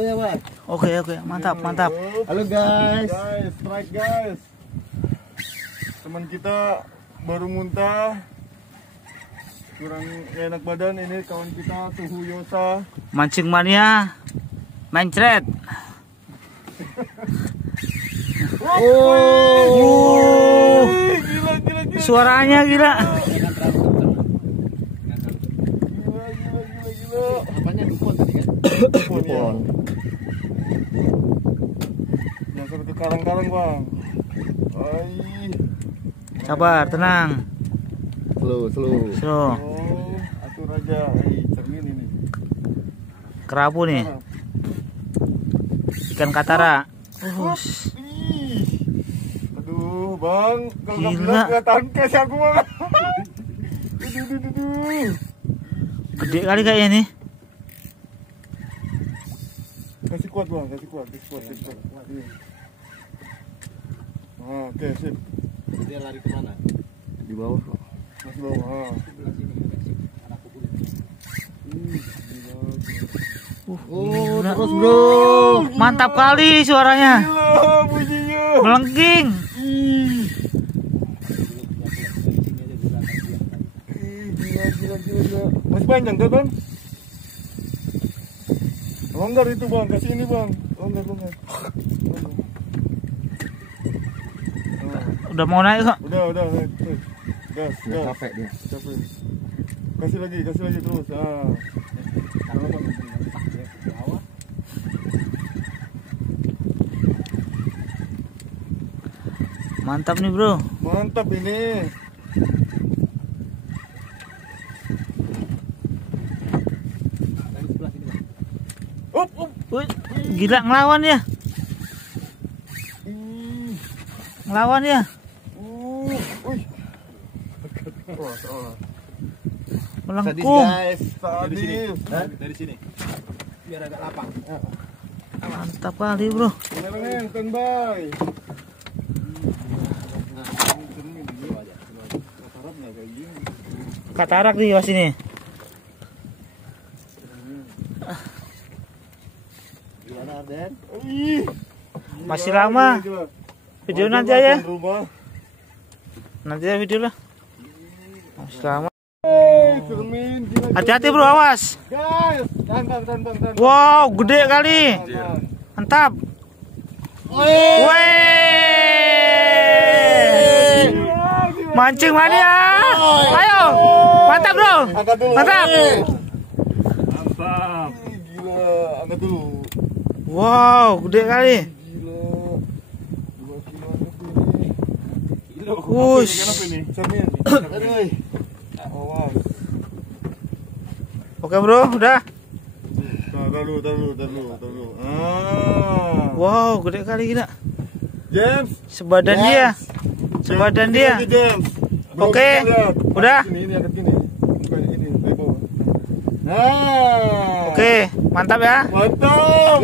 video ya, Bang. Oke, mantap. Halo guys. Strike guys. Teman kita baru muntah, kurang enak badan. Ini kawan kita Suhu Yosa. Mancing mania, mencret. Oh, gila. Suaranya gila. Apanya dupon tadi kan? Dupon. Jangan sampai ke karang-karang, Bang. Sabar, tenang. Slow. Slow. Oh, atur aja. Cermin ini. Kerapu nih. Ikan katara. Aduh, Bang, kalau nggak Gila. bilang nggak tahan kes aku, Bang. Duh. Gede kali kayaknya nih. Kasih kuat, Bang, kasih kuat. Ini. Oke, sip. Dia lari kemana? Di bawah kok. Masih bawah. Gila. Terus bro. Mantap kali suaranya. Gila bunyinya. Melengking. Gila. Masih panjang tuh, Bang? Longgar itu, Bang. Kasih ini, Bang. Longgar. Udah mau naik kok. Udah. Gas. Capek dia. Capek. Kasih lagi terus. Mantap nih, Bro. Mantap ini. Up. Wih, gila ngelawan ya. Ngelawan ya. Wih. Wah. Melengkung. Guys. Sadis. Dari sini. Biar agak lapang. Mantap kali, Bro. Jangan standby. Katarak di bawah sini. Gimana Arden? Masih lama. Video nanti aja. Nanti aja video lah. Masih lama. Hati-hati, Bro, awas. Guys, tahan. Wow, gede kali. Mantap. Wih. Mancing mania. Ayo. Mantap, Bro. Angkat dulu. Mantap. Gila, angkat dulu. Wow, gede kali. Gila. 2 kilo angkat ini. Wush. Kenapa ini? Cermin. Aduh. Awas. Oke, Bro, udah. Tar dulu. Wow, gede kali gila. James. Sebadan dia. Sebadan dia. Lagi, James. Bro, Oke, kita lihat. udah. Ini angkat gini. Bukan ini, dari bawah. Nah. Oke, mantap ya. Mantap.